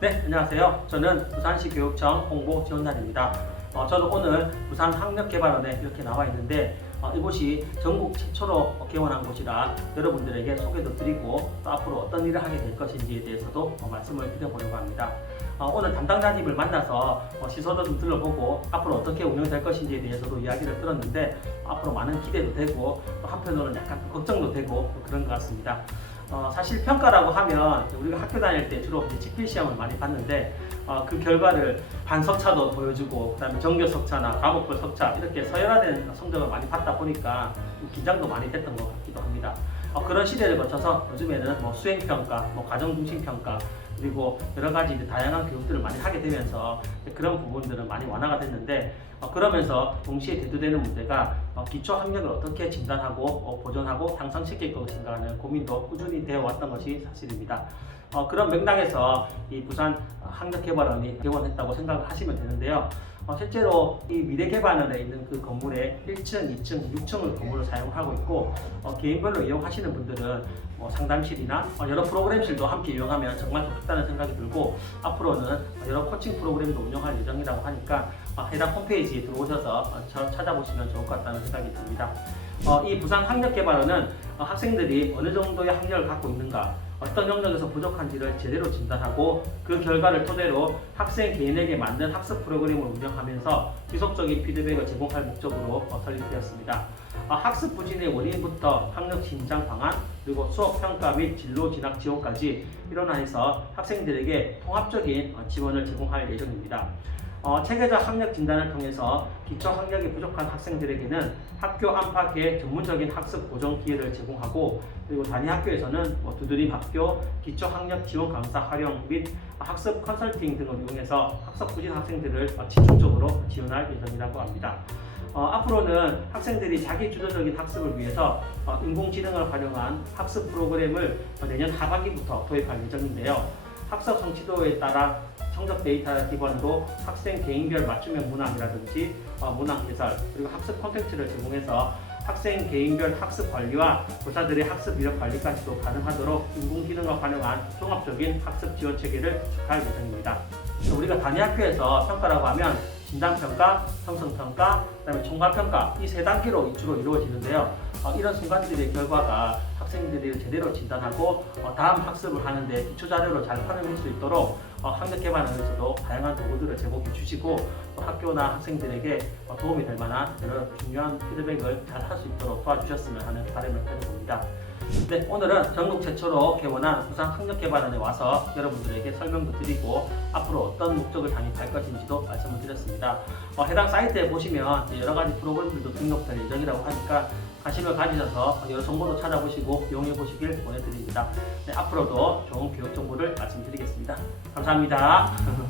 네, 안녕하세요. 저는 부산시 교육청 홍보 지원단입니다. 어, 저는 오늘 부산 학력개발원에 이렇게 나와 있는데 어, 이곳이 전국 최초로 개원한 곳이라 여러분들에게 소개도 드리고 또 앞으로 어떤 일을 하게 될 것인지에 대해서도 어, 말씀을 드려보려고 합니다. 어, 오늘 담당자님을 만나서 어, 시설도 좀 들러보고 앞으로 어떻게 운영될 것인지에 대해서도 이야기를 들었는데 앞으로 많은 기대도 되고 또 한편으로는 약간 또 걱정도 되고 또 그런 것 같습니다. 어, 사실 평가라고 하면 우리가 학교 다닐 때 주로 직필 시험을 많이 봤는데 어, 그 결과를 반석차도 보여주고 그다음에 정교 석차나 과목별 석차 이렇게 서열화된 성적을 많이 받다 보니까 좀 긴장도 많이 됐던 것 같기도 합니다. 어, 그런 시대를 거쳐서 요즘에는 뭐 수행 평가, 뭐 가정 중심 평가 그리고 여러 가지 이제 다양한 교육들을 많이 하게 되면서 그런 부분들은 많이 완화가 됐는데 어, 그러면서 동시에 대두되는 문제가 어, 기초 학력을 어떻게 진단하고 어, 보존하고 향상시킬 것인가 하는 고민도 꾸준히 되어 왔던 것이 사실입니다. 어, 그런 맥락에서 이 부산 학력개발원이 개원했다고 생각을 하시면 되는데요. 어, 실제로 이 미래개발원에 있는 그 건물에 1층, 2층, 6층을 건물을 사용하고 있고 어, 개인별로 이용하시는 분들은 뭐 상담실이나 어, 여러 프로그램실도 함께 이용하면 정말 좋겠다는 생각이 들고 앞으로는 여러 코칭 프로그램도 운영할 예정이라고 하니까 어, 해당 홈페이지에 들어오셔서 어, 저 찾아보시면 좋을 것 같다는 생각이 듭니다. 어, 이 부산 학력 개발원은 어, 학생들이 어느 정도의 학력을 갖고 있는가 어떤 영역에서 부족한지를 제대로 진단하고 그 결과를 토대로 학생 개인에게 만든 학습 프로그램을 운영하면서 지속적인 피드백을 제공할 목적으로 어, 설립되었습니다. 어, 학습 부진의 원인부터 학력 신장 방안 그리고 수업 평가 및 진로 진학 지원까지 일원화해서 학생들에게 통합적인 어, 지원을 제공할 예정입니다. 어, 체계적 학력 진단을 통해서 기초 학력이 부족한 학생들에게는 학교 안팎의 전문적인 학습 보정 기회를 제공하고 그리고 단위 학교에서는 뭐 두드림 학교, 기초 학력 지원 강사 활용 및 학습 컨설팅 등을 이용해서 학습 부진 학생들을 어, 집중적으로 지원할 예정이라고 합니다. 어, 앞으로는 학생들이 자기 주도적인 학습을 위해서 어, 인공지능을 활용한 학습 프로그램을 어, 내년 하반기부터 도입할 예정인데요. 학습 성취도에 따라 성적 데이터 기반으로 학생 개인별 맞춤형 문항이라든지 어, 문항 해설 그리고 학습 콘텐츠를 제공해서 학생 개인별 학습 관리와 교사들의 학습 이력 관리까지도 가능하도록 인공지능을 활용한 종합적인 학습 지원 체계를 구축할 예정입니다. 우리가 단위 학교에서 평가라고 하면 진단평가, 형성평가, 그다음에 총괄평가 이 세 단계로 주로 이루어지는데요. 어, 이런 순간들의 결과가 학생들이 제대로 진단하고 어, 다음 학습을 하는데 기초 자료로 잘 활용할 수 있도록 어, 학력 개발하면서도 다양한 도구들을 제공해 주시고 또 학교나 학생들에게 어, 도움이 될 만한 여러 중요한 피드백을 잘 할 수 있도록 도와주셨으면 하는 바람을 가져봅니다. 네, 오늘은 전국 최초로 개원한 부산 학력개발원에 와서 여러분들에게 설명도 드리고 앞으로 어떤 목적을 향해 갈 것인지도 말씀을 드렸습니다. 어, 해당 사이트에 보시면 여러 가지 프로그램들도 등록될 예정이라고 하니까 관심을 가지셔서 여러 정보도 찾아보시고 이용해 보시길 권해드립니다. 네, 앞으로도 좋은 교육 정보를 말씀드리겠습니다. 감사합니다.